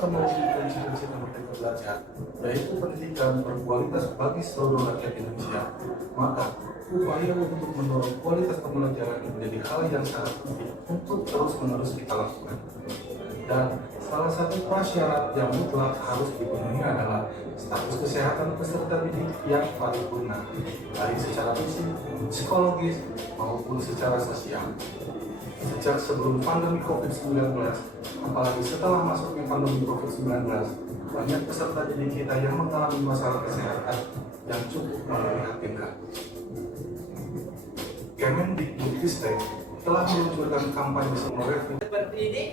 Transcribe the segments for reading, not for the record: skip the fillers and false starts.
akan mewujudkan cita-cita Merdeka Belajar, yaitu pendidikan berkualitas bagi seluruh rakyat Indonesia, maka upaya untuk mendorong kualitas pembelajaran menjadi hal yang sangat penting untuk terus-menerus kita lakukan. Dan salah satu prasyarat yang mutlak harus dipenuhi adalah status kesehatan peserta didik yang paripurna, baik secara fisik, psikologis, maupun secara sosial. Sejak sebelum pandemi COVID-19, apalagi setelah masuknya pandemi COVID-19, banyak peserta didik kita yang mengalami masalah kesehatan yang cukup memprihatinkan. Kemendikbudristek telah meluncurkan kampanye Semorevi. Seperti ini?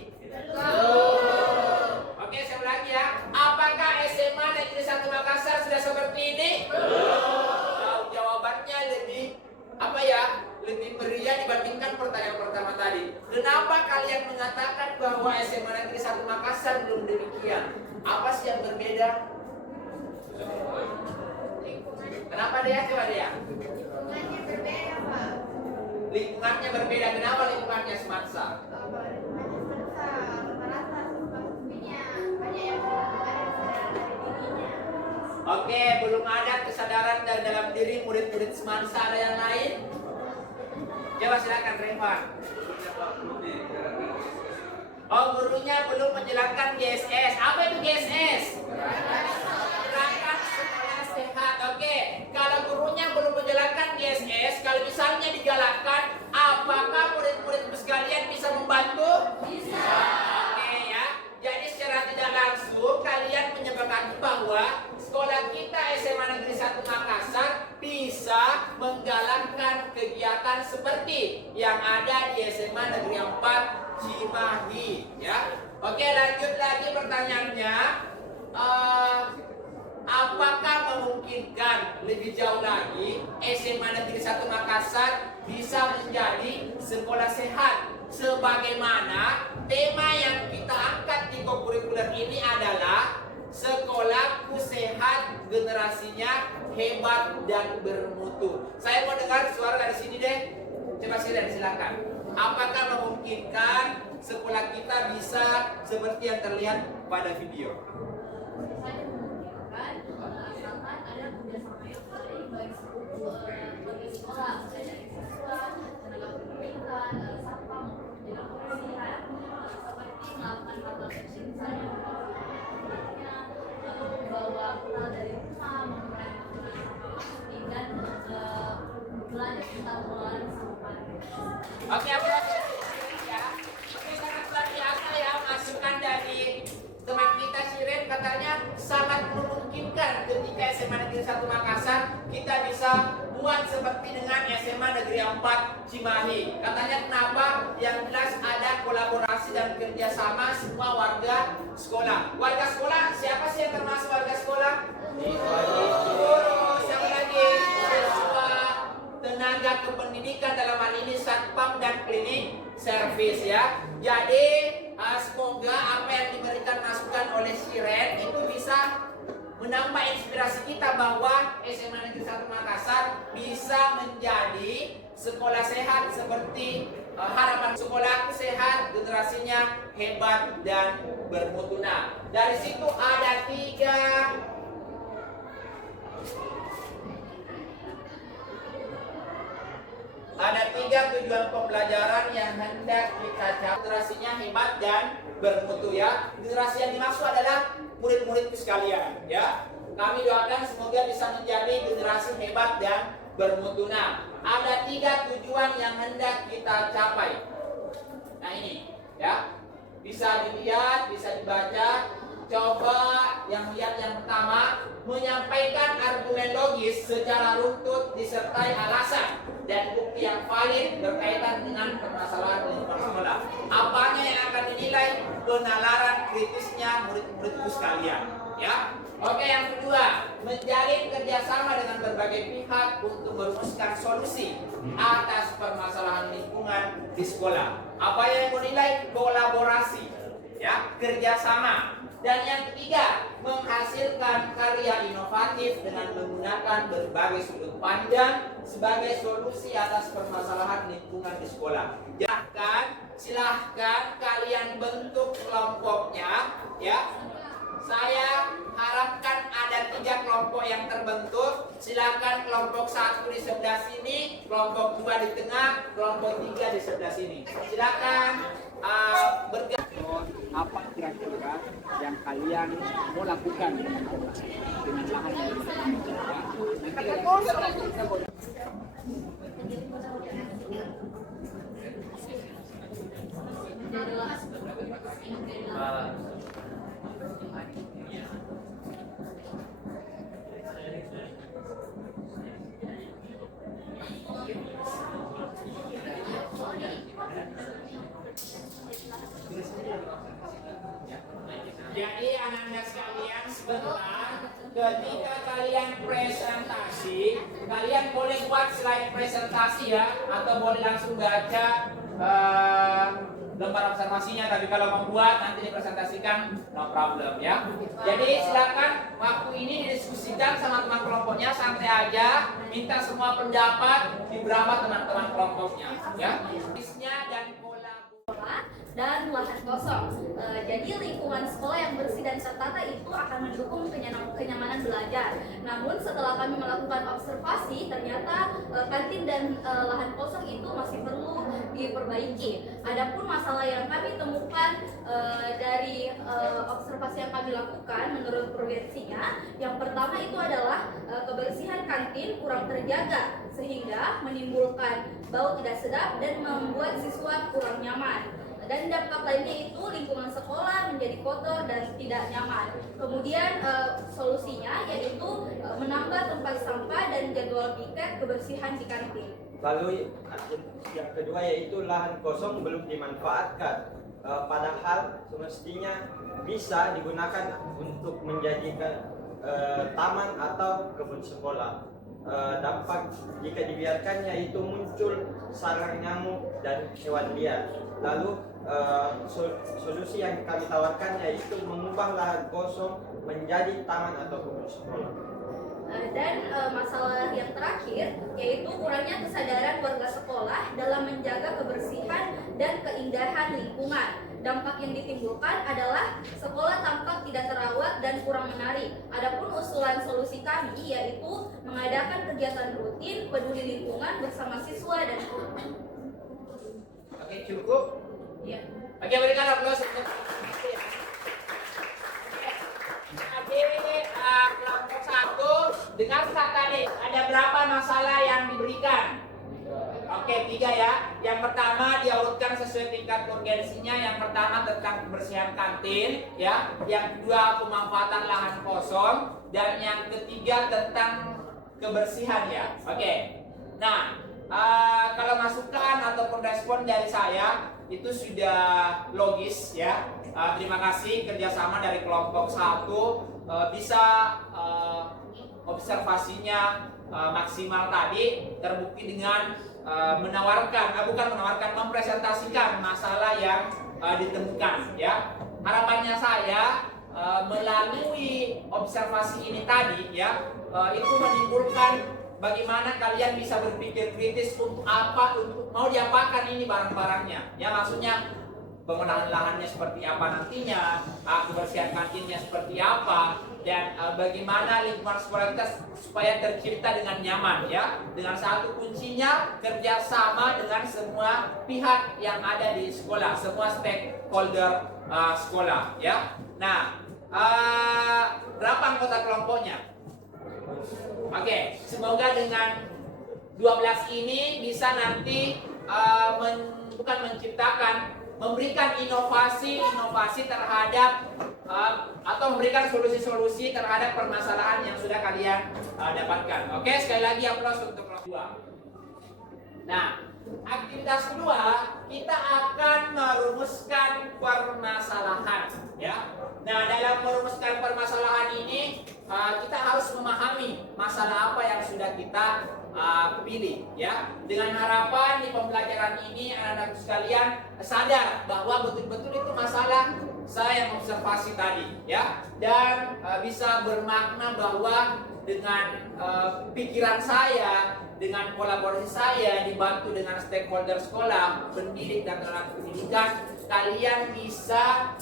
Oke, saya ulangi ya. Apakah SMA Negeri 1 Makassar sudah seperti ini? Jawabannya lebih meriah dibandingkan pertanyaan pertama tadi. Kenapa kalian mengatakan bahwa SMA Negeri 1 Makassar belum demikian? Apa sih yang berbeda? Kenapa dia? Coba dia. Lingkungannya berbeda, Pak. Lingkungannya berbeda. Kenapa lingkungannya semansa? Oke, belum ada kesadaran dalam diri murid-murid semansa. Ada yang lain? Coba silakan Revan. Oh, gurunya belum menjalankan GSS. Apa itu GSS? Gerakan Sekolah Sehat. Oke, kalau gurunya belum menjalankan GSS, kalau misalnya digalakkan, apakah murid-murid sekalian bisa membantu? Bisa. Oke ya. Jadi secara tidak langsung kalian menyepakati bahwa sekolah kita SMA Negeri 1 Makassar bisa menggalakkan kegiatan seperti yang ada di SMA Negeri 4 Cimahi ya. Oke, lanjut lagi pertanyaannya. Apakah memungkinkan lebih jauh lagi SMA Negeri 1 Makassar bisa menjadi sekolah sehat? Sebagaimana tema yang kita angkat di kokurikuler ini adalah sekolahku sehat, generasinya hebat dan bermutu. Saya mau dengar suara dari sini deh. Coba silakan. Apakah memungkinkan sekolah kita bisa seperti yang terlihat pada video? Asalkan ada kerjasama yang baik bagi sekolah, dari siswa, tenaga pendidikan, satpam, penjaga kebersihan, seperti melakukan hal kecil misalnya membawa bekal dari rumah, mengurangi penggunaan plastik dan belajar tentang pengelolaan sampah. Oke, aku ya. Oke, sangat luar biasa ya masukan dari teman kita Siren, katanya sangat memungkinkan ketika SMA Negeri 1 Makassar kita bisa buat seperti dengan SMA Negeri 4 Cimahi. Katanya kenapa? Yang jelas ada kolaborasi dan kerjasama semua warga sekolah. Warga sekolah, siapa sih yang termasuk warga sekolah? Guru, siapa lagi? Siswa, tenaga kependidikan dalam hal ini satpam dan klinik servis ya. Jadi semoga apa yang diberikan masukan oleh Siren itu bisa menambah inspirasi kita bahwa SMA Negeri 1 Makassar bisa menjadi sekolah sehat seperti harapan sekolahku sehat, generasinya hebat dan bermutu. Nah, dari situ ada tiga tujuan pembelajaran yang hendak kita capai. Generasinya hebat dan bermutu ya. Generasi yang dimaksud adalah murid-murid sekalian ya. Kami doakan semoga bisa menjadi generasi hebat dan bermutu. Nah, ada 3 tujuan yang hendak kita capai. Nah ini ya, bisa dilihat, bisa dibaca. Coba yang lihat yang pertama, menyampaikan argumen logis secara runtut disertai alasan dan bukti yang valid berkaitan dengan permasalahan lingkungan sekolah. Apanya yang akan dinilai? Penalaran kritisnya murid-muridku sekalian ya. Oke, yang kedua, menjalin kerjasama dengan berbagai pihak untuk merumuskan solusi atas permasalahan lingkungan di sekolah. Apa yang menilai? Kolaborasi ya, kerjasama. Dan yang ketiga, menghasilkan karya inovatif dengan menggunakan berbagai sudut pandang sebagai solusi atas permasalahan lingkungan di sekolah. Silahkan kalian bentuk kelompoknya ya. silakan kelompok 1 di sebelah sini, kelompok 2 di tengah, kelompok 3 di sebelah sini. Silakan bergabung. Apa kira-kira yang kalian mau lakukan dengan lahan ini? Jadi anak-anak sekalian sebentar, ketika kalian presentasi, kalian boleh buat slide presentasi ya, atau boleh langsung baca lembar observasinya. Tapi kalau membuat nanti dipresentasikan, no problem ya. Jadi silakan waktu ini didiskusikan sama teman kelompoknya, santai aja, minta semua pendapat di berapa teman-teman kelompoknya ya. Bisnya dan dan lahan kosong. Jadi lingkungan sekolah yang bersih dan tertata itu akan mendukung kenyamanan belajar. Namun setelah kami melakukan observasi, ternyata kantin dan lahan kosong itu masih perlu diperbaiki. Adapun masalah yang kami temukan dari observasi yang kami lakukan menurut provinsinya, yang pertama itu adalah kebersihan kantin kurang terjaga sehingga menimbulkan bau tidak sedap dan membuat siswa kurang nyaman. Dan dampak lainnya itu lingkungan sekolah menjadi kotor dan tidak nyaman. Kemudian solusinya yaitu menambah tempat sampah dan jadwal piket kebersihan di kantin. Lalu yang kedua yaitu lahan kosong belum dimanfaatkan, padahal semestinya bisa digunakan untuk menjadikan taman atau kebun sekolah. Dampak jika dibiarkannya itu muncul sarang nyamuk dan hewan liar. Lalu solusi yang kami tawarkan yaitu mengubah lahan kosong menjadi taman atau kebun sekolah. Dan masalah yang terakhir yaitu kurangnya kesadaran warga sekolah dalam menjaga kebersihan dan keindahan lingkungan. Dampak yang ditimbulkan adalah sekolah tampak tidak terawat dan kurang menarik. Adapun usulan solusi kami yaitu mengadakan kegiatan rutin peduli lingkungan bersama siswa dan guru. Oke, cukup? Ya. Oke, berikan aplaus untuk kelompok 1. Dengar tadi ada berapa masalah yang diberikan? Oke, 3 ya. Yang pertama diurutkan sesuai tingkat urgensinya. Yang pertama tentang kebersihan kantin, ya. Yang kedua pemanfaatan lahan kosong, dan yang ketiga tentang kebersihan ya. Oke. Nah, kalau masukan ataupun respon dari saya itu sudah logis ya. Terima kasih kerjasama dari kelompok 1 bisa observasinya maksimal tadi terbukti dengan mempresentasikan masalah yang ditemukan ya. Harapannya saya melalui observasi ini tadi ya itu menimbulkan bagaimana kalian bisa berpikir kritis untuk mau diapakan ini barang-barangnya ya, maksudnya pemenahan lahannya seperti apa nantinya, kebersihan kantinnya seperti apa, dan bagaimana lingkungan sekolah kita supaya tercipta dengan nyaman ya. Dengan satu kuncinya kerjasama dengan semua pihak yang ada di sekolah, semua stakeholder sekolah ya. Nah, berapa anggota kelompoknya? Oke, semoga dengan 12 ini bisa nanti memberikan inovasi terhadap atau memberikan solusi-solusi terhadap permasalahan yang sudah kalian dapatkan. Oke, sekali lagi aplaus untuk kelompok 2. Nah, aktivitas kedua kita akan merumuskan permasalahan ya. Nah, dalam merumuskan permasalahan ini kita harus memahami masalah apa yang sudah kita pilih ya, dengan harapan di pembelajaran ini anak-anak sekalian sadar bahwa betul-betul itu masalah saya yang observasi tadi ya, dan bisa bermakna bahwa dengan pikiran saya, dengan kolaborasi saya dibantu dengan stakeholder sekolah, pendidik dan tenaga pendidikan, kalian bisa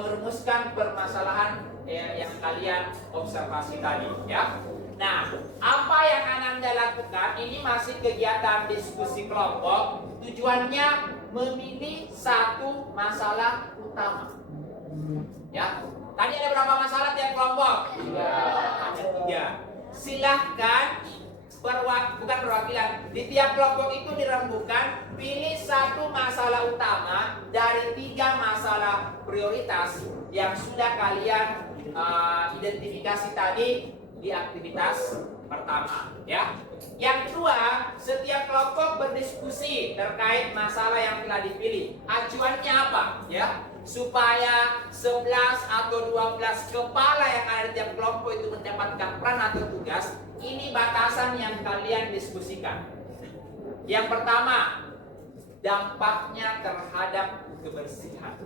merumuskan permasalahan yang kalian observasi tadi, ya. Nah, apa yang Ananda lakukan ini masih kegiatan diskusi kelompok. Tujuannya memilih satu masalah utama. Ya, tadi ada berapa masalah tiap kelompok? Ada 3. Silahkan bukan perwakilan. Di tiap kelompok itu dirembukan, pilih satu masalah utama dari 3 masalah prioritas yang sudah kalian identifikasi tadi di aktivitas pertama, ya. Yang kedua, setiap kelompok berdiskusi terkait masalah yang telah dipilih. Acuannya apa, ya? Supaya 11 atau 12 kepala yang ada di tiap kelompok itu mendapatkan peran atau tugas. Ini batasan yang kalian diskusikan. Yang pertama, dampaknya terhadap kebersihan,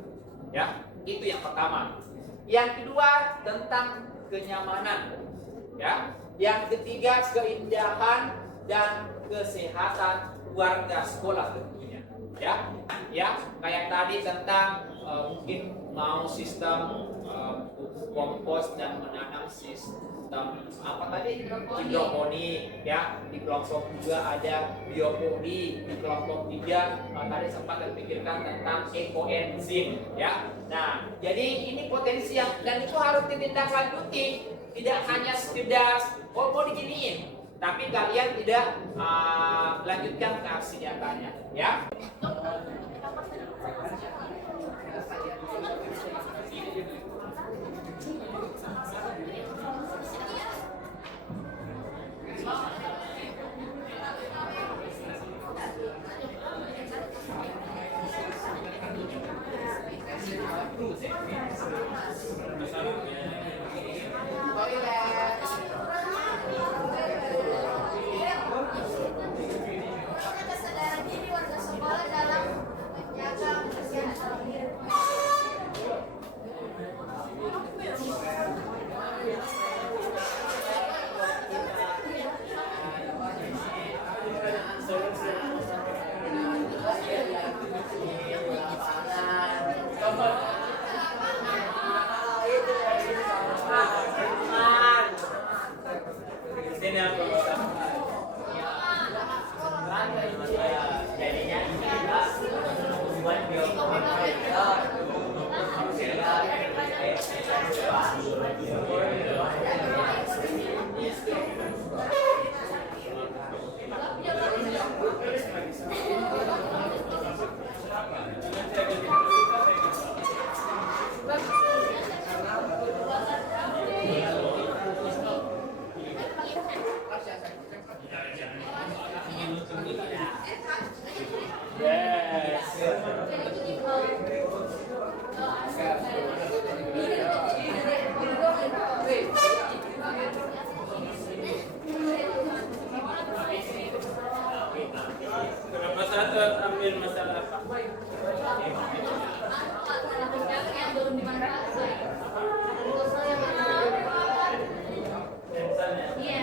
ya. Itu yang pertama. Yang kedua, tentang kenyamanan, ya. Yang ketiga, keindahan dan kesehatan warga sekolah tentunya, ya. Ya, kayak tadi tentang mungkin mau sistem kompos dan menanam sistem apa tadi, hidroponik, ya. Di kelompok juga ada biopori, di kelompok 3 tadi sempat terpikirkan tentang ekoenzim, ya. Nah, jadi ini potensi yang, dan itu harus ditindaklanjuti, tidak hanya sekedar mau diginiin, tapi kalian tidak lanjutkan ke aksi nyatanya, ya. Kesadaran diri warga sekolah dalam menjaga kesehatan. Ambil masalah apa? Yang belum dimanfaatkan. Iya.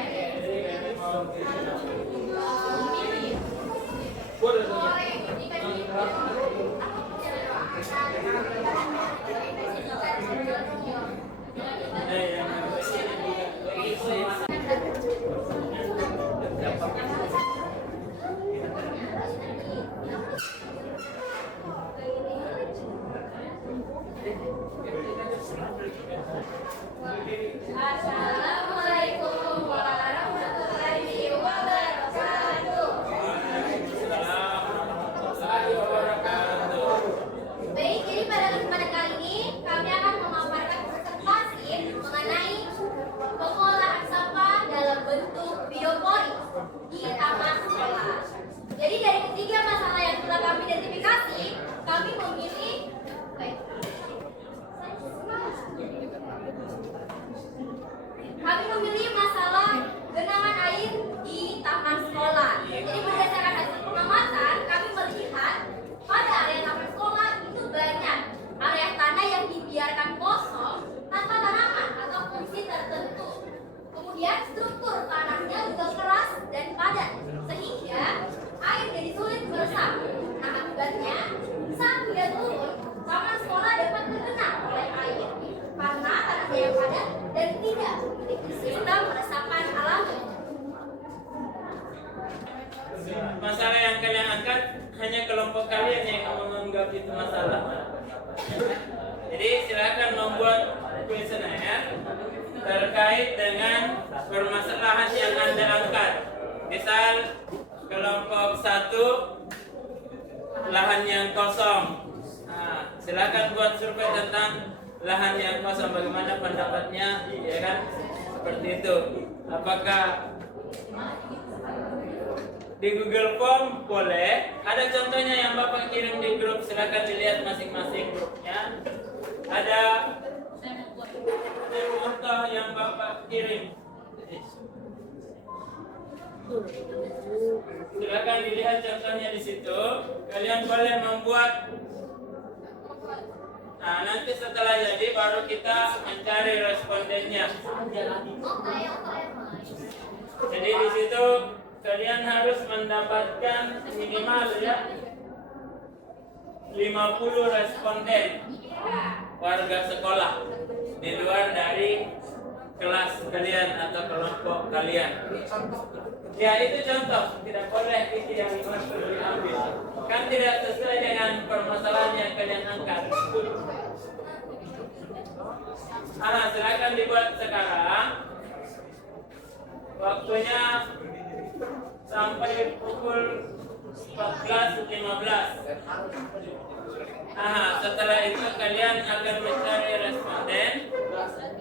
itu masalah. Jadi silakan membuat kuesioner terkait dengan permasalahan yang Anda angkat. Misal kelompok 1 lahan yang kosong. Nah, silakan buat survei tentang lahan yang kosong, bagaimana pendapatnya, ya kan? Seperti itu. Apakah di Google Form boleh? Ada contohnya yang Bapak kirim di grup, silakan dilihat masing-masing grupnya. Ada contoh yang Bapak kirim. Silakan dilihat contohnya di situ. Kalian boleh membuat. Nah, nanti setelah jadi baru kita mencari respondennya. Jadi di situ kalian harus mendapatkan minimal ya 50 responden warga sekolah di luar dari kelas kalian atau kelompok kalian. Ya itu contoh, tidak boleh itu yang diambil. Kan tidak sesuai dengan permasalahan yang kalian angkat. Silakan dibuat sekarang. Waktunya sampai pukul 14.15. Setelah itu kalian akan mencari responden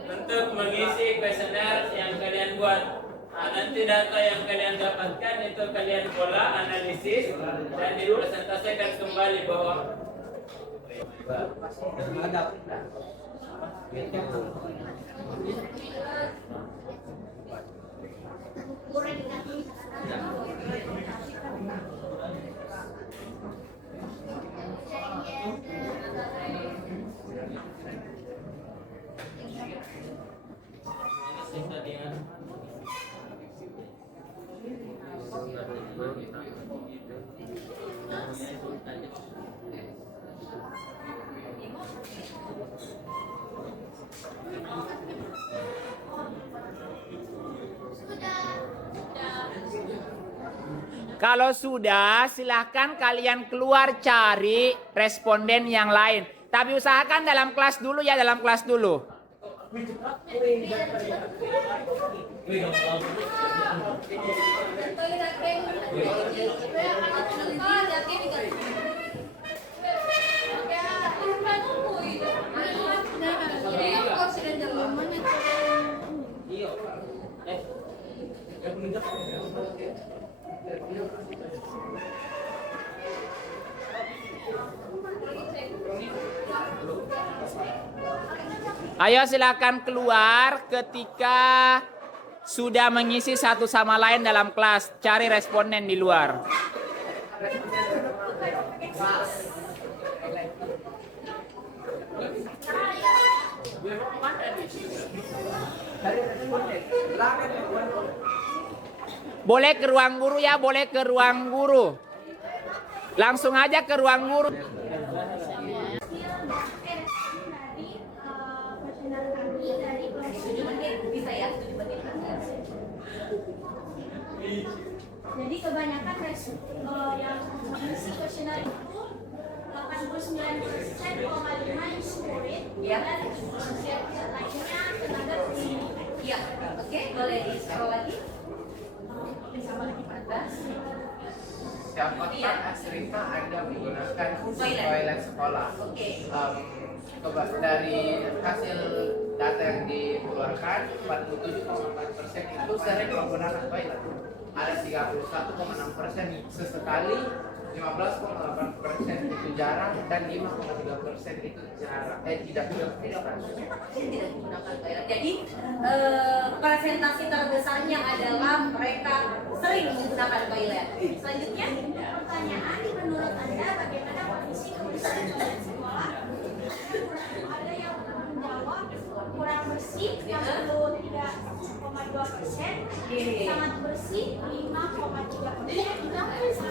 untuk mengisi kuesioner yang kalian buat. Nanti data yang kalian dapatkan itu kalian olah, analisis, dan dipresentasikan kembali bahwa kalau sudah, silahkan kalian keluar cari responden yang lain. Tapi usahakan dalam kelas dulu ya, dalam kelas dulu. Ayo silakan keluar ketika sudah mengisi satu sama lain dalam kelas. Cari responden di luar. Boleh ke ruang guru ya, boleh ke ruang guru. Langsung aja ke ruang guru. Jadi kebanyakan yang mengisi kuesioner itu 89,5% murid dan lainnya tenaga pendidik. Iya, oke, boleh di-scroll lagi. Sama lagi 14. Siapakah Asrita Anda menggunakan toilet sekolah? Oke. Dari hasil data yang dikeluarkan, 47,4% itu sering menggunakan toilet. Ada 31,6% sesekali, 15,8% itu jarang, dan 5,3% itu jarang. Tidak digunakan toilet. Jadi presentasi terbesarnya adalah mereka sering menggunakan toilet. Selanjutnya, Pertanyaan, menurut Anda bagaimana kondisi kebersihan toilet sekolah? Ada yang menjawab kurang bersih 63,2%, sangat bersih 5,3%, sangat bersih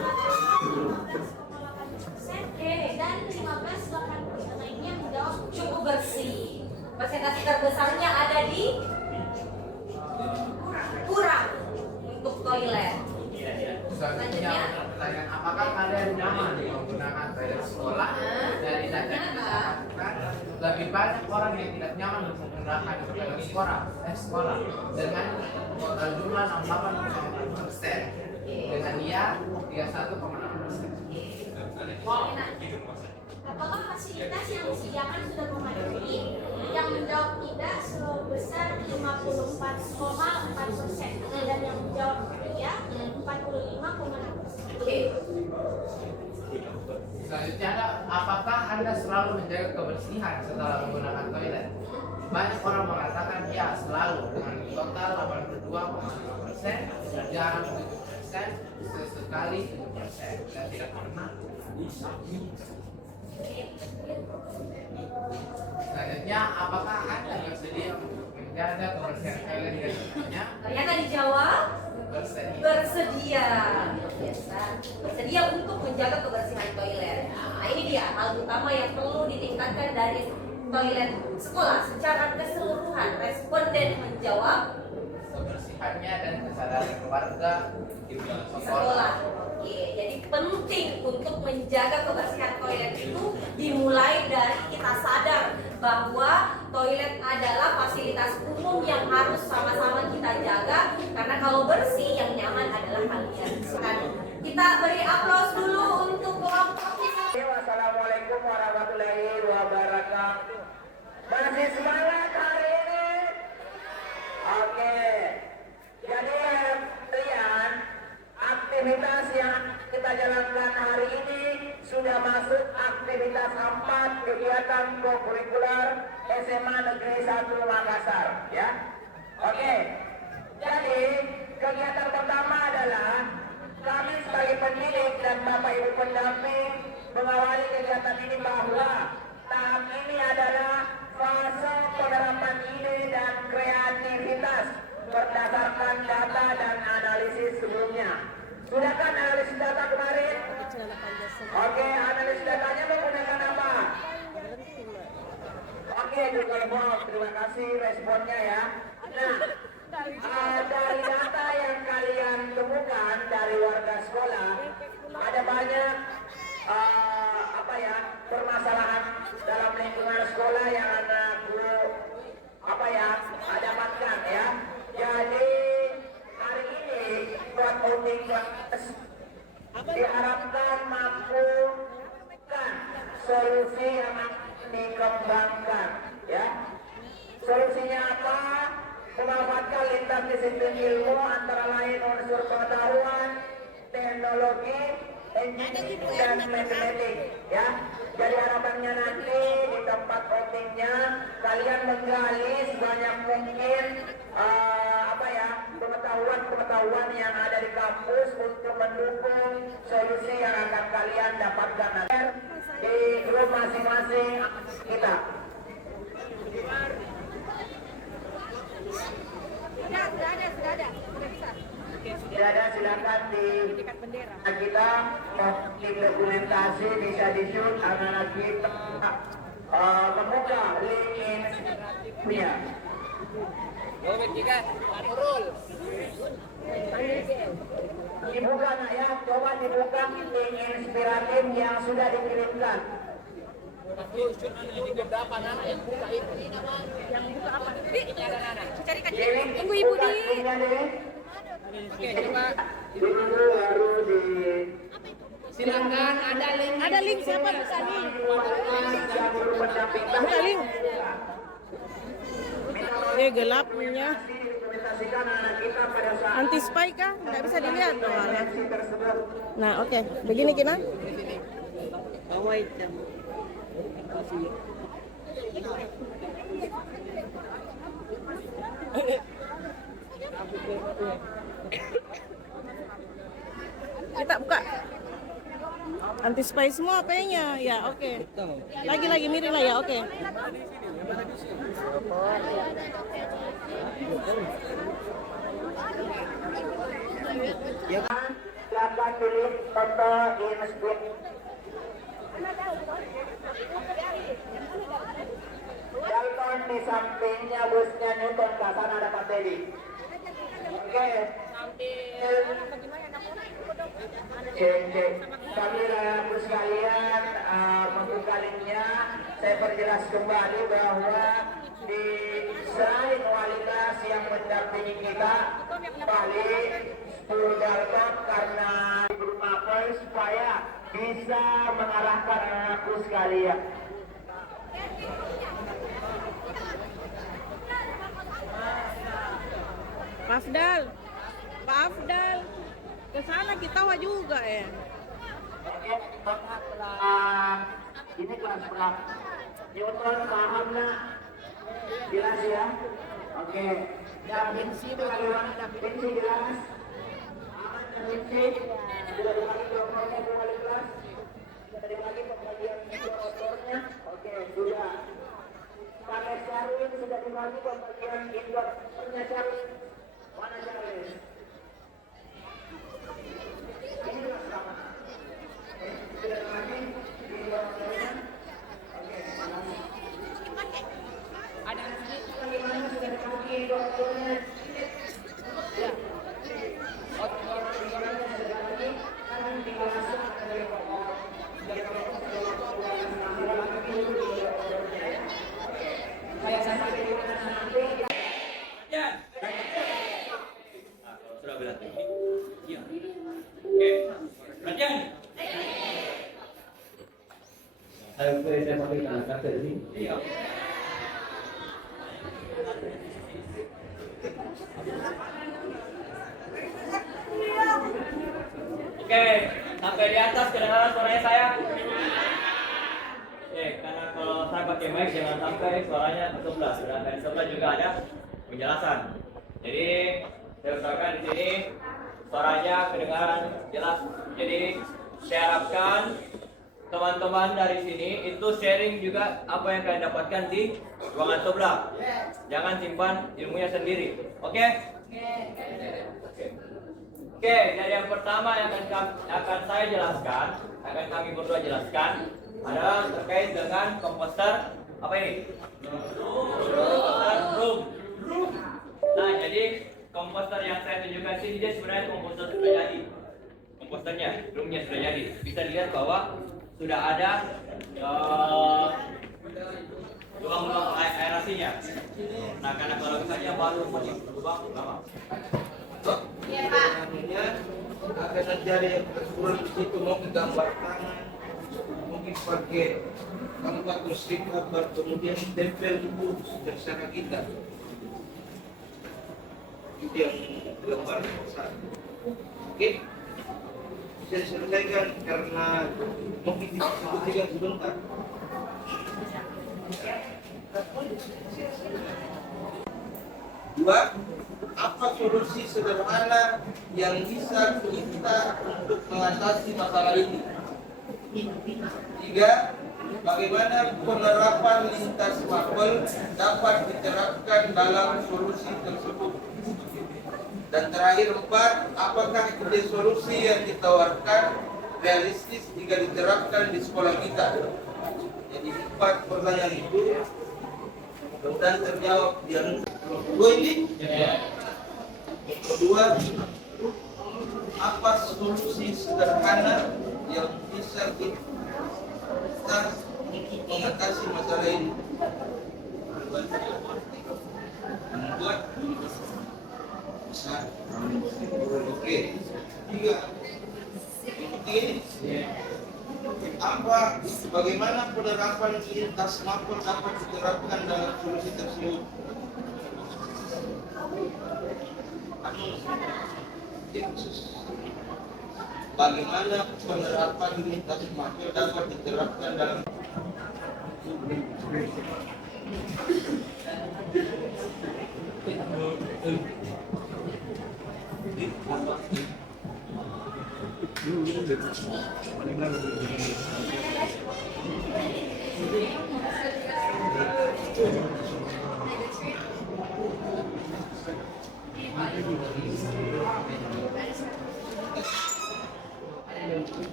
15,8%, dan 15,8% lainnya menjawab cukup bersih. Presentasi terbesarnya ada di kurang untuk toilet. Selanjutnya, pertanyaan apakah kalian nyaman menggunakan toilet sekolah? lebih banyak orang yang tidak nyaman menggunakan sekolah dengan total jumlah 68,6% dengan iya 31,6%. Apakah fasilitas yang disediakan sudah memadai? Yang menjawab tidak sebesar 54,4% dan yang menjawab iya 45,6%. Oke. Selanjutnya ada, apakah Anda selalu menjaga kebersihan setelah menggunakan toilet? Banyak orang mengatakan ya selalu dengan total 82,5% dan jarang 7%, sesekali 7% dan tidak pernah. Selanjutnya, apakah Anda bersedia untuk menjaga kebersihan toilet di rumahnya? Ternyata dijawab Bersedia. bersedia. Biasa. Bersedia untuk menjaga kebersihan toilet. Nah, ini dia hal utama yang perlu ditingkatkan dari toilet sekolah secara keseluruhan. Responden menjawab Kebersihannya dan kesadaran keluarga di sekolah. sekolah. Oke, jadi penting untuk menjaga kebersihan toilet itu dimulai dari kita sadar bahwa toilet adalah fasilitas umum yang harus sama-sama kita jaga, karena kalau bersih yang nyaman adalah kalian. Kita beri aplaus dulu untuk kelompok kita. Wassalamualaikum warahmatullahi wabarakatuh. Masih semangat hari ini? Oke. Jadi kalian, aktivitas yang kita jalankan hari ini sudah masuk aktivitas 4 kegiatan kokurikuler SMA Negeri 1 Makassar, ya. Oke. Jadi kegiatan pertama adalah kami sebagai pendidik dan Bapak Ibu pendamping mengawali kegiatan ini bahwa tahap ini adalah fase penerapan ide dan kreativitas berdasarkan data dan analisis sebelumnya. Sudah kan analisis data kemarin? Oke, analisis datanya menggunakan apa? Oke, juga terima kasih responnya ya. Nah, dari data yang kalian temukan dari warga sekolah, ada banyak permasalahan dalam lingkungan sekolah yang anakku dapatkan ya. Jadi hari ini buat outing kelas diharapkan mampu solusi yang dikembangkan ya. Solusinya apa? Memanfaatkan lintas disiplin ilmu antara lain unsur pengetahuan, teknologi, engineering dan matematik ya. Jadi harapannya nanti di tempat outingnya kalian menggali sebanyak mungkin pengetahuan yang ada di kampus untuk mendukung solusi yang akan kalian dapatkan nanti di grup masing-masing kita. Sudah ada, silakan di kita tim dokumentasi bisa di-shoot anak-anak kita membuka link punya. Dibuka nak ya, coba dibuka link inspiratif yang sudah dikirimkan. Tunggu Ibu Di. Silakan, Ada link siapa bisa nih? Buka link. Gelapnya. Anti spy kah? Nggak bisa dilihat. Nah, oke. Begini Kina. Kita buka. Anti spy semua kayaknya. Ya, oke. Lagi miring lah ya, oke. Silakan pilih foto inscript. Dalton di sampingnya busnya Newton, ke sana ada Pak Teddy. Oke. Cek. Kami bus kalian membuka linknya. saya perjelas kembali bahwa di selain wali kelas yang mendampingi kita balik 10 dalton karena grup apel supaya bisa mengarahkan anakku sekalian. Pak Afdal, Pak Afdal, ke sana kita juga ya. Ini kelas berapa? Newton paham nak? Jelas ya? Oke. Dan bensi itu bagaimana? Bensi jelas? Aman dan bensi? Sudah dibagi dokternya ke wali kelas? Sudah dibagi pembagian dokternya? Oke, sudah. Pakai Syarwin sudah dibagi pembagian dokternya Syarwin. Mana Syarwin? Ini kelas berapa? Sudah dibagi dokternya? Oke, makasih. Bagaimana sudah dibagi dokternya? Ya. Saya pakai kata ini. Iya. Oke, sampai di atas kedengaran suaranya saya. Oke, karena kalau saya pakai mic jangan sampai suaranya ke sebelah. Sedangkan di sebelah juga ada penjelasan. Jadi saya usahakan di sini suaranya kedengaran jelas. Jadi saya harapkan teman-teman dari sini itu sharing juga apa yang kalian dapatkan di ruangan sebelah. Jangan simpan ilmunya sendiri. Oke? Oke, jadi yang pertama yang akan saya jelaskan, akan kami berdua jelaskan adalah terkait dengan komposter apa ini? Komposter room. Nah, jadi komposter yang saya tunjukkan sini dia sebenarnya komposter sudah jadi. Komposternya, roomnya sudah jadi. Bisa dilihat bahwa sudah ada ruang-ruang aerasinya. Nah, karena kalau misalnya baru lubang lama. Iya Pak. Akan terjadi keseluruhan di situ mau digambarkan mungkin pakai kalkulator stiker kemudian tempel itu bersama kita. Itu yang gambar besar. Oke, bisa diselesaikan karena mungkin diskusikan sebentar. Dua, apa solusi sederhana yang bisa kita untuk mengatasi masalah ini? Tiga, bagaimana penerapan lintas mapel dapat diterapkan dalam solusi tersebut? Dan terakhir empat, apakah ide solusi yang ditawarkan realistis jika diterapkan di sekolah kita? Jadi empat pertanyaan itu mudah-mudahan terjawab yang kedua ini. Yang kedua, apa solusi sederhana yang bisa kita untuk mengatasi masalah ini? Membuat besar. Oke. Tiga. Ini. Apa, bagaimana penerapan lintas mapel dapat diterapkan dalam solusi tersebut? Bagaimana penerapan lintas mapel dapat diterapkan dalam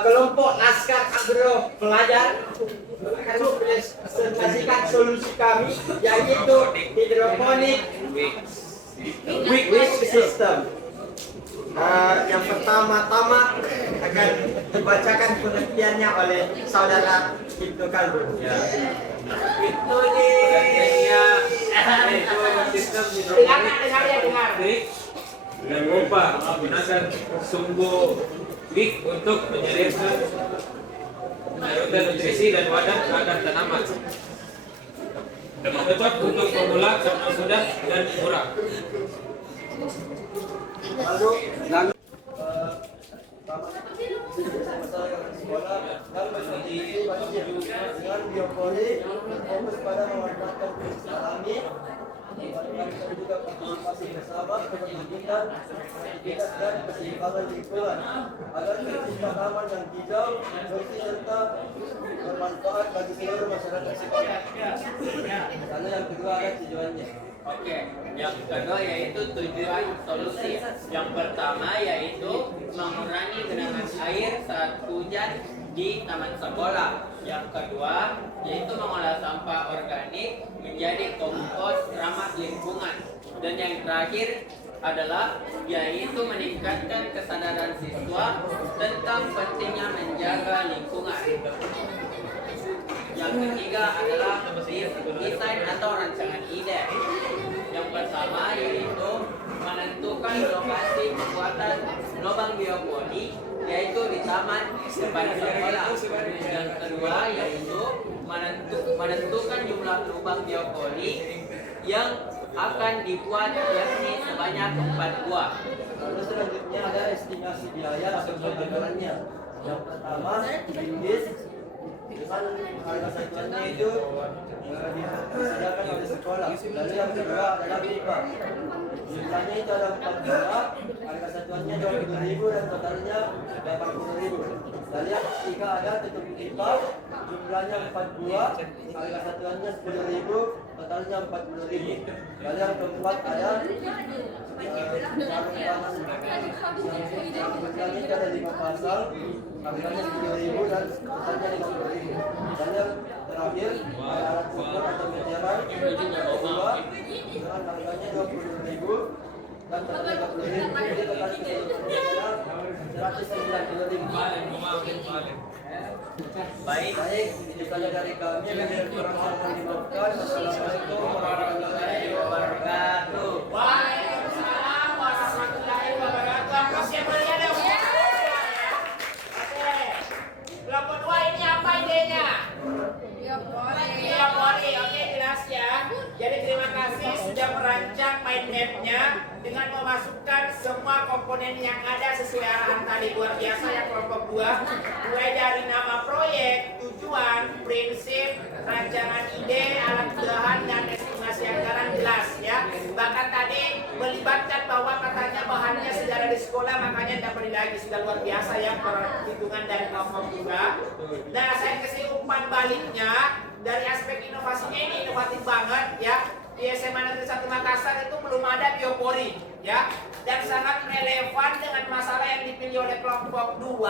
kelompok naskah agro pelajar akan mempresentasikan solusi kami yaitu hidroponik wick system. Yang pertama-tama akan dibacakan pengertiannya oleh saudara Ibnu Khaldun. Ya. Itu nih. Itu sistem dengar. Dan lupa menggunakan sumbu gig untuk menyediakan nutrisi dan wadah terhadap tanaman. Cocok untuk pemula karena sudah dan murah. Lalu sekolah dan dengan biopoli fokus pada memanfaatkan prinsip alami, memanfaatkan juga partisipasi bersama, keterlibatan, aktivitas dan keseimbangan lingkungan agar tercipta taman yang hijau, bersih serta bermanfaat bagi seluruh masyarakat sekolah. Lalu yang kedua ada tujuannya. Oke, yang kedua yaitu tujuan solusi. Yang pertama yaitu mengurangi genangan air saat hujan di taman sekolah. Yang kedua yaitu mengolah sampah organik menjadi kompos ramah lingkungan. Dan yang terakhir adalah yaitu meningkatkan kesadaran siswa tentang pentingnya menjaga lingkungan. Yang ketiga adalah desain atau rancangan ide. Yang pertama yaitu menentukan lokasi pembuatan lubang biopoli yaitu di taman depan sekolah. Yang kedua yaitu menentukan jumlah lubang biopoli yang akan dibuat yakni sebanyak 4 buah. Lalu selanjutnya ada estimasi biaya atau anggarannya. Yang pertama Inggris dengan harga satuannya itu disediakan oleh sekolah. Lalu yang kedua adalah pipa. Jumlahnya itu ada 4 buah, harga satuannya 20.000 dan totalnya 80.000. Lalu yang ketiga ada tutup pipa, jumlahnya 4 buah, harga satuannya 10.000, totalnya 40.000. Lalu yang keempat ada jumlahnya itu ada 5 pasang, harganya 10.000 dan totalnya 50.000. Dan yang terakhir ada alat ukur atau meteran dua dengan harganya 20.000 dan totalnya 30.000. Jadi total keseluruhannya 190.000. Baik, itu saja dari kami. Bila kurang mohon dimaafkan. Assalamualaikum warahmatullahi wabarakatuh. Waalaikumsalam warahmatullahi wabarakatuh. Apa sih yang berada? Oke. Kelompok 2 ini apa idenya? Biopoli. Oke, jelas ya. Jadi terima kasih sudah merancang mind map-nya dengan memasukkan semua komponen yang ada sesuai arahan tadi. Luar biasa ya kelompok 2. Mulai dari nama proyek, tujuan, prinsip, rancangan ide, alat bahan dan estimasi anggaran jelas ya. Bahkan tadi melibatkan bahwa katanya bahannya sudah ada di sekolah, makanya tidak perlu lagi. Sudah luar biasa ya perhitungan dari kelompok 2. Nah, saya kasih umpan baliknya dari aspek inovasinya, ini inovatif banget ya. Di SMA Negeri 1 Makassar itu belum ada biopori ya, dan sangat relevan dengan masalah yang dipilih oleh kelompok 2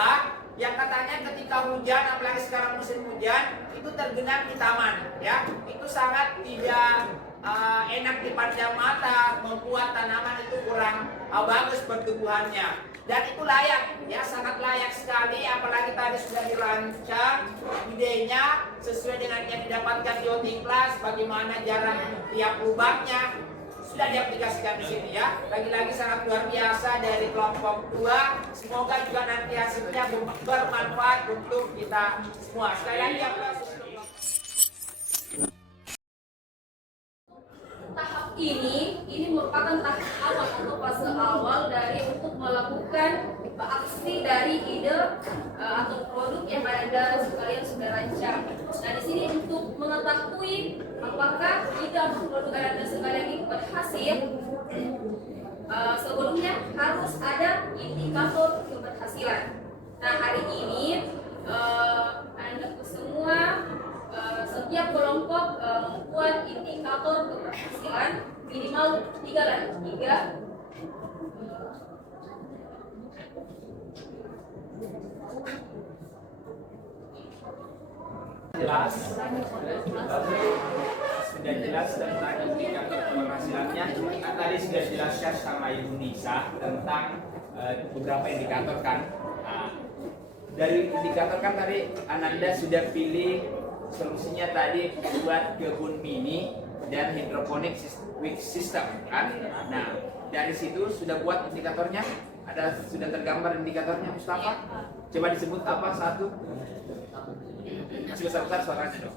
yang katanya ketika hujan, apalagi sekarang musim hujan, itu tergenang di taman ya. Itu sangat tidak enak dipandang mata, membuat tanaman itu kurang bagus pertumbuhannya. Dan itu layak ya, sangat layak sekali, apalagi tadi sudah dirancang idenya sesuai dengan yang didapatkan di OT Class, bagaimana jarak tiap lubangnya sudah diaplikasikan di sini ya. Lagi-lagi sangat luar biasa dari kelompok 2. Semoga juga nanti hasilnya bermanfaat untuk kita semua. Sekali lagi aplaus. Tahap ini merupakan tahap awal atau fase awal dari untuk melakukan aksi dari ide atau produk yang Anda sekalian sudah rancang. Nah, di sini untuk mengetahui apakah ide atau produk Anda sekalian ini berhasil, sebelumnya harus ada indikator keberhasilan. Nah, hari ini Anda semua setiap kelompok membuat indikator keberhasilan minimal 3 lah, 3. Jelas, sudah jelas tentang indikator keberhasilannya. Tadi sudah dijelaskan sama Ibu Nisa tentang beberapa indikator kan. Nah, dari indikator kan tadi Ananda sudah pilih solusinya tadi buat kebun mini dan hidroponik system kan. Nah, dari situ sudah buat indikatornya, sudah tergambar indikatornya Mustafa. Coba disebut apa satu? Masih besar-besar suaranya dong.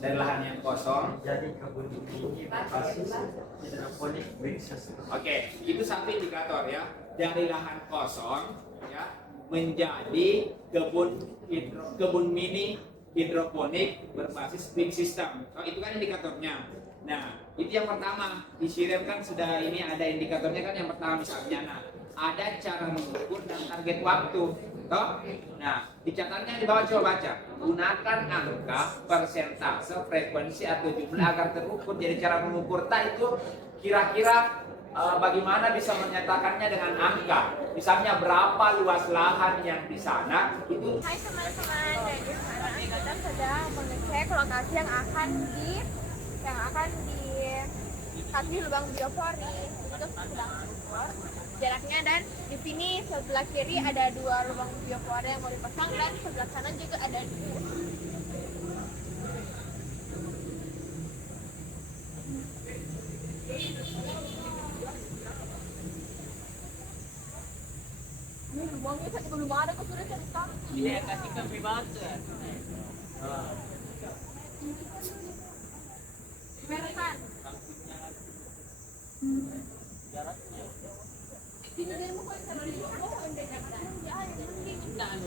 Dari lahan yang kosong. Jadi kebun ini berbasis hidroponik system. Oke, itu satu indikator ya. Dari lahan kosong ya menjadi kebun mini hidroponik berbasis big system. Oh, itu kan indikatornya. Nah, itu yang pertama. Di Shirem kan sudah ini ada indikatornya kan yang pertama misalnya. Nah, ada cara mengukur dan target waktu. Toh? Nah, di catatannya di bawah coba baca. Gunakan angka, persentase, frekuensi atau jumlah agar terukur. Jadi cara mengukur itu kira-kira bagaimana bisa menyatakannya dengan angka. Misalnya berapa luas lahan yang di sana itu. Hai teman-teman, dari sekarang kita sedang mengecek lokasi yang akan dikasih lubang biopori untuk sedang diukur jaraknya, dan di sini sebelah kiri ada 2 lubang biopori yang mau dipasang dan sebelah kanan juga ada 2. Lubangnya tadi belum ada, kok sudah cerita. Iya, kasih ke pribadi. Merahkan. Ini dia mau kau dari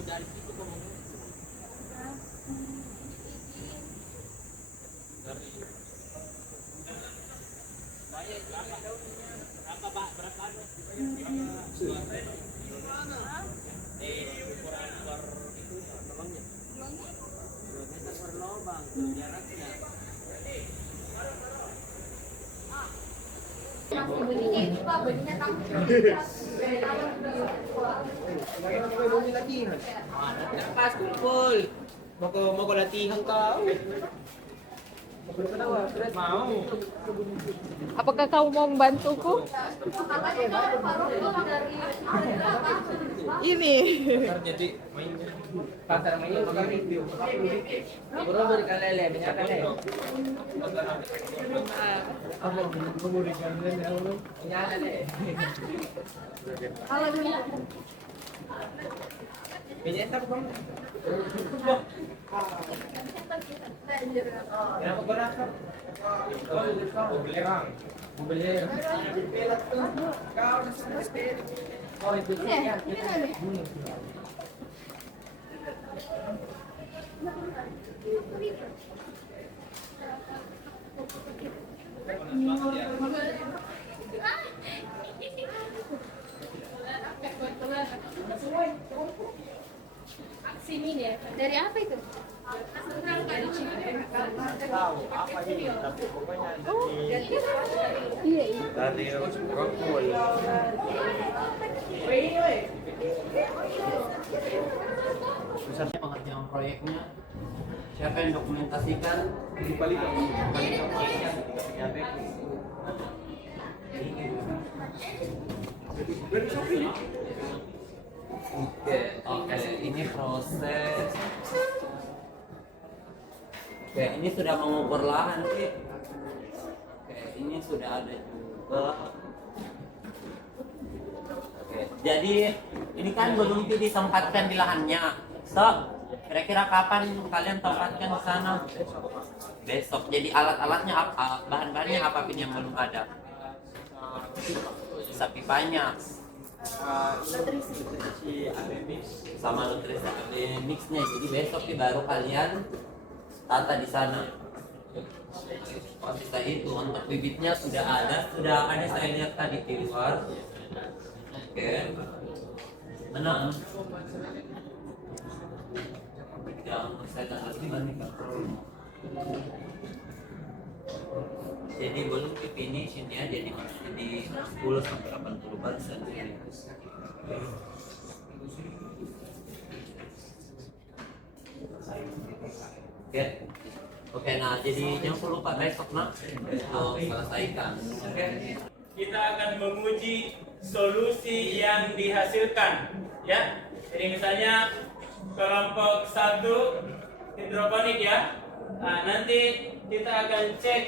dari situ kamu. Bunyinya itu Pak, bunyinya takut. Pas kumpul. Mau latihan kau. Mau. Apakah kamu mau membantuku? Ini. Jadi mainnya pasar mainnya makan review. Bro berikan lele, minyakan lele. Apa memberikan lele? Minyakan lele. Kalau ini Minyak apa kamu? Kenapa berasa? Mau beli rang. Mau beli. Oh itu ya. aksi ini ya. Dari apa itu? Tahu apa ini, tapi pokoknya Iya. dari rokok. Misalnya pengerjaan proyeknya, siapa yang dokumentasikan? Dibalik Oke, ini proses. Oke, ini sudah mengukur lahan sih. Oke, ini sudah ada juga. Oke, jadi ini kan belum ditempatkan di lahannya. So, kira-kira kapan kalian tempatkan di sana? Besok. Jadi alat-alatnya apa? Bahan-bahannya apa pun yang belum ada? Bisa pipanya. Sama nutrisi mixnya. Jadi besok baru kalian tata di sana. Sisa itu untuk bibitnya sudah ada saya lihat tadi di luar. Oke. Mana? Ya, untuk saya kasih banyak. Jadi belum di finish ini ya, jadi masih di 10 sampai 80%. Oke, nah jadi jangan lupa besok nak selesaikan. Oke. kita akan menguji solusi yang dihasilkan, ya. Jadi misalnya kelompok 1 hidroponik, ya. Nah, nanti kita akan cek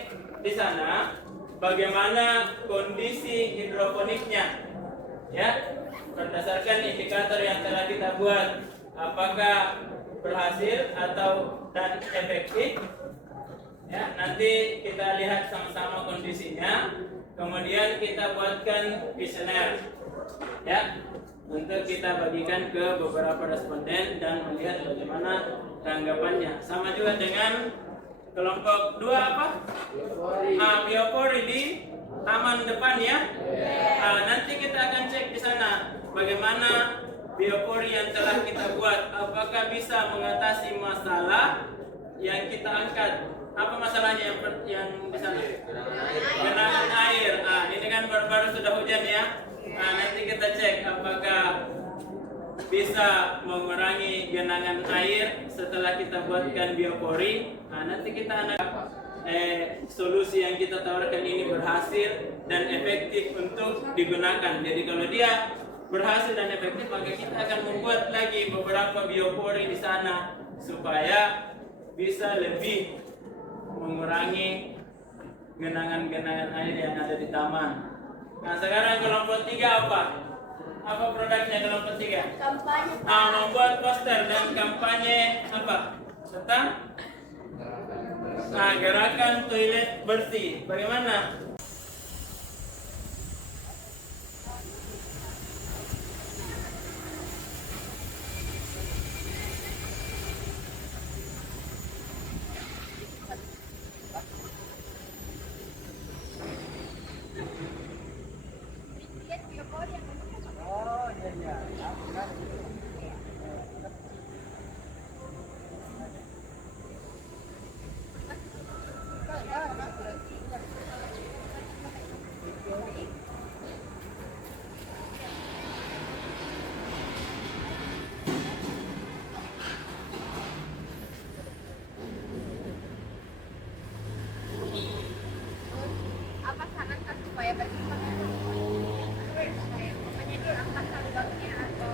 di sana bagaimana kondisi hidroponiknya, ya. Berdasarkan indikator yang telah kita buat, apakah berhasil atau dan efektif, ya. Nanti kita lihat sama-sama kondisinya, kemudian kita buatkan kuesioner, ya, untuk kita bagikan ke beberapa responden dan melihat bagaimana tanggapannya. Sama juga dengan kelompok 2 apa? Biopori di taman depan, ya. Nanti kita akan cek di sana bagaimana biopori yang telah kita buat, apakah bisa mengatasi masalah yang kita angkat. Apa masalahnya yang di sana? Genangan air. Ini kan baru-baru sudah hujan, ya. Nanti kita cek apakah bisa mengurangi genangan air setelah kita buatkan biopori. Nanti kita solusi yang kita tawarkan ini berhasil dan efektif untuk digunakan. Jadi kalau dia berhasil dan efektif, maka kita akan membuat lagi beberapa biopori di sana supaya bisa lebih mengurangi genangan-genangan air yang ada di taman. Nah, sekarang kelompok 3 apa? Apa produknya kelompok 3? Kampanye. Membuat poster dan kampanye apa? Tentang gerakan toilet bersih. Bagaimana? Apa saran kan supaya berkembang? Pokoknya diangkat lubangnya atau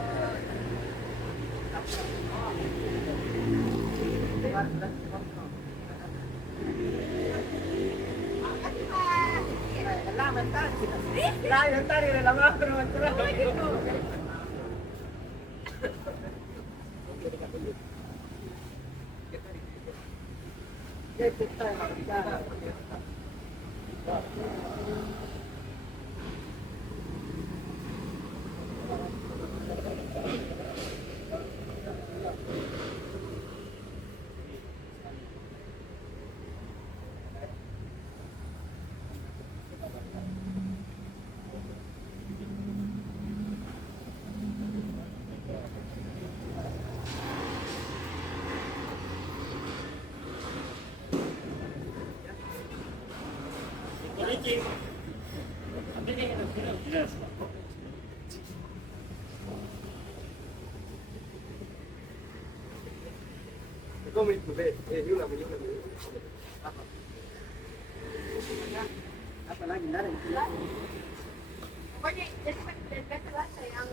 pokoknya jadi betul lah yang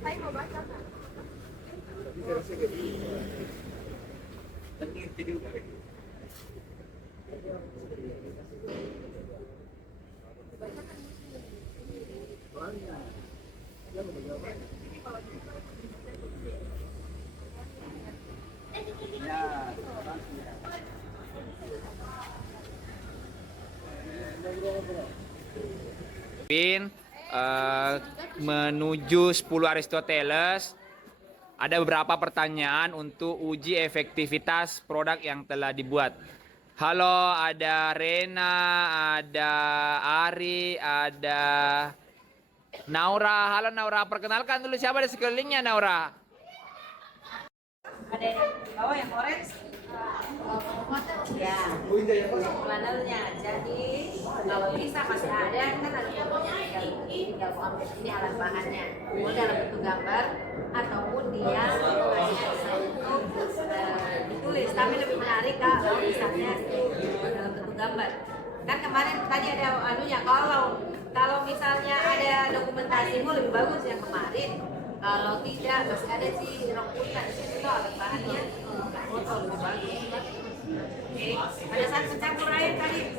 saya mau baca kan. Menuju 10 Aristoteles, ada beberapa pertanyaan untuk uji efektivitas produk yang telah dibuat. Halo, ada Rena, ada Ari, ada Naura. Halo Naura, perkenalkan dulu siapa di sekelilingnya Naura. Ada yang bawah yang orange. Ya, flanelnya. Jadi kalau bisa masih ada kan ada fotonya, tinggal mau ambil ini alat bahannya. Mau dalam bentuk gambar ataupun dia hanya bisa untuk ditulis. Tapi lebih menarik kalau misalnya dalam bentuk gambar. Kan kemarin tadi ada anunya, kalau misalnya ada dokumentasimu lebih bagus yang kemarin. Kalau tidak, masih ada sih rok kuliah di situ tuh alat bahannya, foto lebih bagus. Oke, pada saat mencampur air tadi.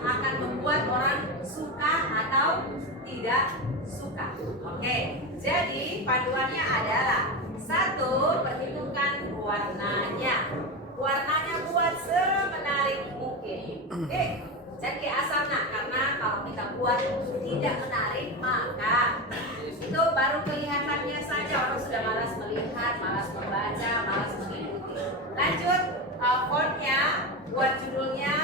Akan membuat orang suka atau tidak suka. Oke, jadi panduannya adalah satu, perhitungkan warnanya. Warnanya buat semenarik mungkin. Oke, jadi asalnya karena kalau kita buat tidak menarik maka itu baru kelihatannya saja orang sudah malas melihat, malas membaca, malas mengikuti. Lanjut, fontnya buat judulnya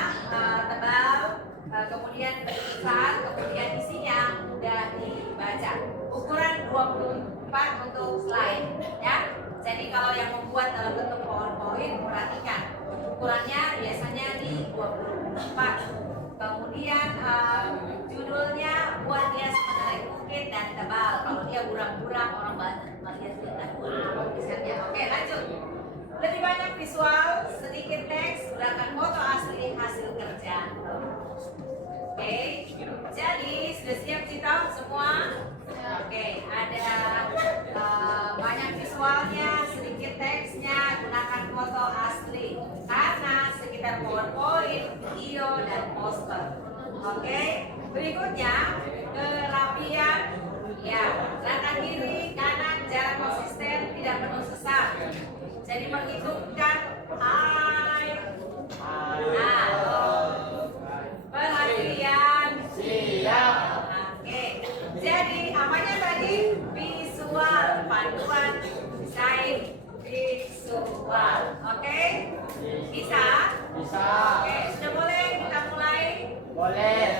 tebal, kemudian besar, kemudian isinya mudah dibaca. Ukuran 24 untuk slide ya. Jadi kalau yang membuat dalam bentuk PowerPoint perhatikan ukurannya biasanya di 24. Kemudian judulnya buat dia semenarik mungkin dan tebal. Kalau dia buram-buram orang banyak melihat tulisannya. Oke, lanjut. Lebih banyak visual, sedikit teks, gunakan foto asli hasil kerja. Oke, jadi sudah siap Cita semua? Oke, ada banyak visualnya, sedikit teksnya, gunakan foto asli. Karena sekitar PowerPoint, video, dan poster. Oke, berikutnya kerapian. Ya, gerakan kiri, kanan, jarak konsisten, tidak penuh sesak. Jadi menghitungkan perhatian siap. Oke, jadi apanya tadi? Visual, panduan, desain, visual. Oke, bisa? Bisa. Oke, sudah boleh kita mulai? Boleh.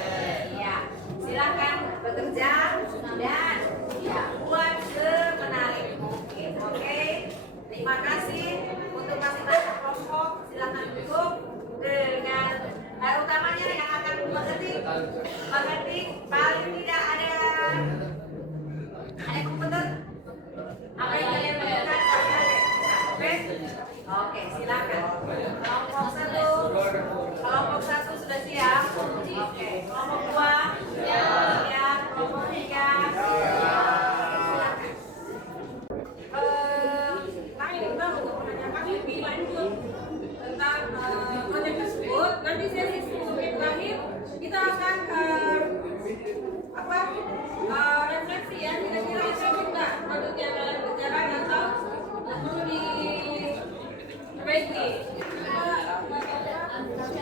Ya, silakan bekerja dan ya buat semenarik mungkin. Oke, terima kasih untuk masing-masing kelompok. Silakan duduk dengan utamanya yang akan mengerti paling tidak ada komputer. Apa yang kalian lakukan? Oke, silakan. Kelompok satu sudah siap. Oke, kelompok dua siap. Kelompok tiga silakan. Kami diundang untuk menanyakan lebih lanjut tentang proyek tersebut. Nanti sesi terakhir kita akan refleksi ya, kira-kira efektif nggak produk yang dalam berjalan atau perlu diperbaiki.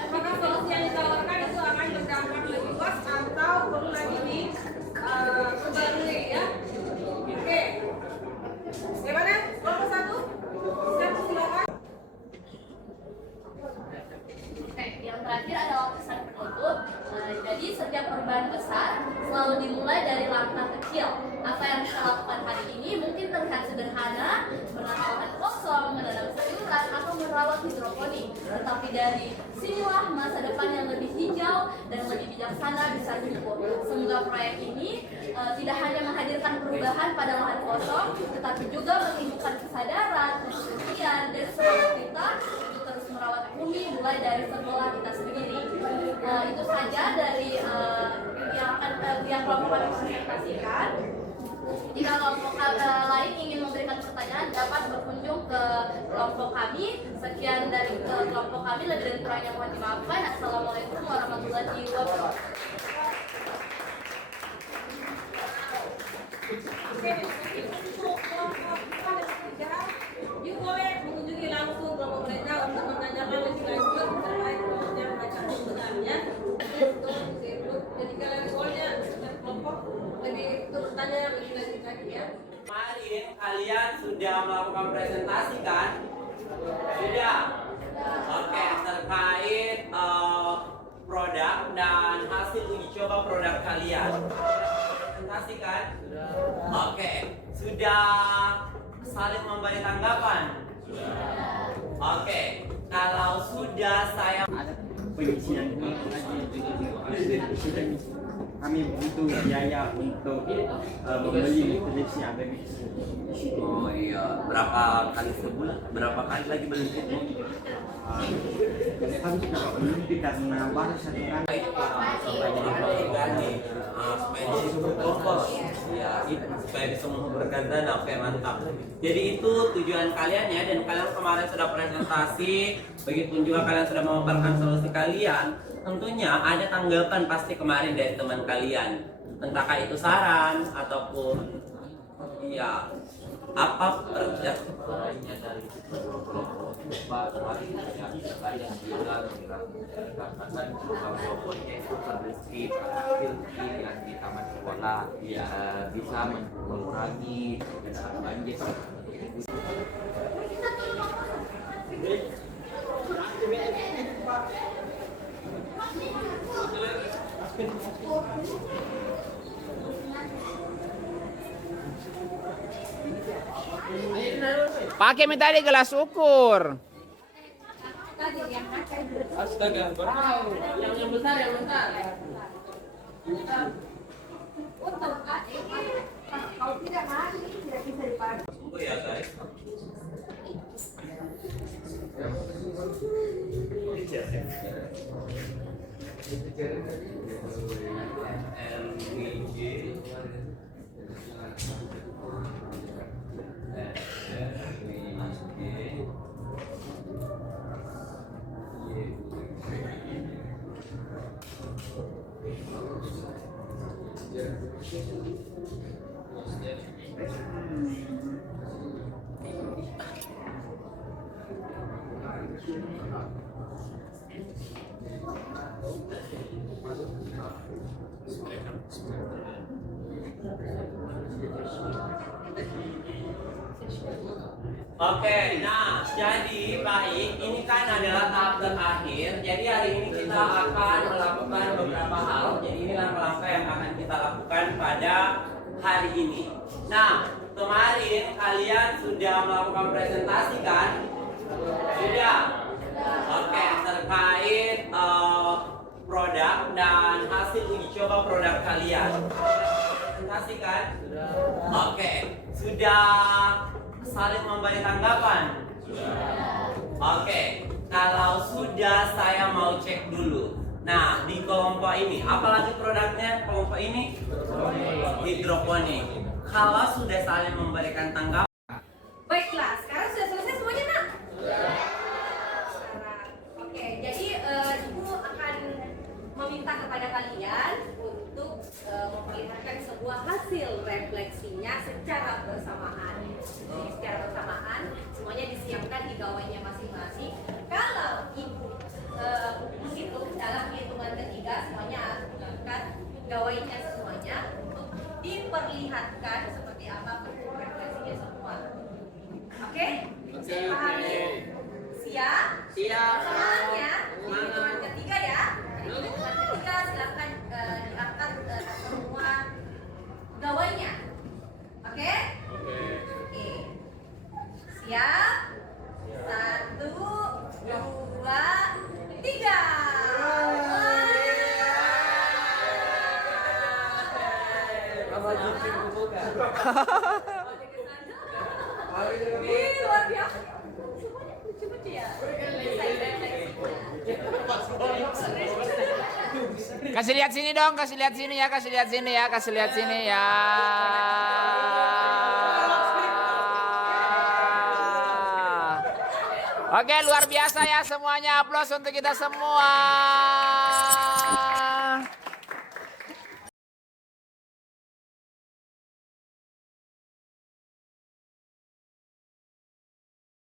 Apakah solusi yang ditawarkan itu akan berdampak lebih luas atau perlu lagi diperbarui ya? Oke, bagaimana? Kelompok satu, silakan. Oke, yang terakhir adalah pesan penutup. Jadi setiap perubahan besar selalu dimulai dari langkah kecil. Apa yang kita lakukan hari ini mungkin terlihat sederhana, menanam lahan kosong, menanam sayuran, atau merawat hidroponik. Tetapi dari sinilah masa depan yang lebih hijau dan lebih bijaksana bisa tumbuh. Semoga proyek ini tidak hanya menghadirkan perubahan pada lahan kosong, tetapi juga menunjukkan kesadaran, kesetiaan, dan semangat kita untuk terus merawat bumi mulai dari sekolah kita sendiri. Itu saja dari yang kelompok kami presentasikan. Jika kelompok lain ingin memberikan pertanyaan, dapat berkunjung ke kelompok kami. Sekian dari kelompok kami, lebih dan kurangnya mohon dimaafkan. Assalamualaikum warahmatullahi wabarakatuh. Yuk boleh mengunjungi langsung kelompok mereka untuk menanyakan lebih lanjut terkait yang mereka sebenarnya. Jadi kalian boleh kelompok lebih bertanya lebih lanjut lagi ya. Kemarin kalian sudah melakukan presentasi kan? Sudah. Oke, terkait produk dan hasil uji coba produk kalian. Presentasi kan? Oke. sudah saling memberi tanggapan? Oke, kalau sudah saya Pengisian kami butuh biaya untuk membeli televisi yang lebih. Oh iya, berapa kali sebulan? Berapa kali lagi beli itu? Kami sudah berhenti karena baru satu kali. Supaya jadi super fokus ya, itu supaya bisa mengumpulkan dana. Oke, mantap. Jadi itu tujuan kalian ya, dan kalian kemarin sudah presentasi, begitupun juga kalian sudah memaparkan solusi kalian. Tentunya ada tanggapan pasti kemarin dari teman kalian, entahkah itu saran ataupun ya apa lainnya dari kelompok yang di taman sekolah ya bisa mengurangi genangan banjir. Pakai minta di gelas ukur. Astaga, yang besar, yang besar. Kalau tidak mati tidak bisa dipakai. Tunggu ya guys. Oke, nah jadi baik, ini kan adalah tahap terakhir. Jadi hari ini kita akan melakukan beberapa hal. Jadi ini langkah-langkah yang akan kita lakukan pada hari ini. Nah, kemarin kalian sudah melakukan presentasi kan? Sudah. Oke, terkait produk dan hasil uji coba produk kalian. Presentasi kan? Oke, sudah saling memberi tanggapan? Oke, kalau sudah saya mau cek dulu. Nah, di kelompok ini, apalagi produknya kelompok ini? Hidroponik. Kalau sudah saling memberikan tanggapan. Baiklah, sekarang sudah selesai semuanya, Nak? Oke, jadi Ibu akan meminta kepada kalian untuk memperlihatkan sebuah hasil refleksinya secara bersamaan. Jadi secara bersamaan, semuanya disiapkan di gawainya masing-masing. Kalau Ibu menghitung dalam hitungan ketiga, semuanya akan gawainya semuanya untuk diperlihatkan seperti apa bentuk refleksinya semua. Oke? Pahami? Siap? Siap. Semuanya di hitungan ketiga ya. Di hitungan ketiga silakan diangkat semua gawainya. Oke? Oke. Siap? 1, 2, 3. Wih, luar biasa. Semuanya lucu-lucu ya. Kasih lihat sini dong, kasih lihat sini ya, kasih lihat sini ya, kasih lihat sini ya. Oke, luar biasa ya semuanya. Aplaus untuk kita semua.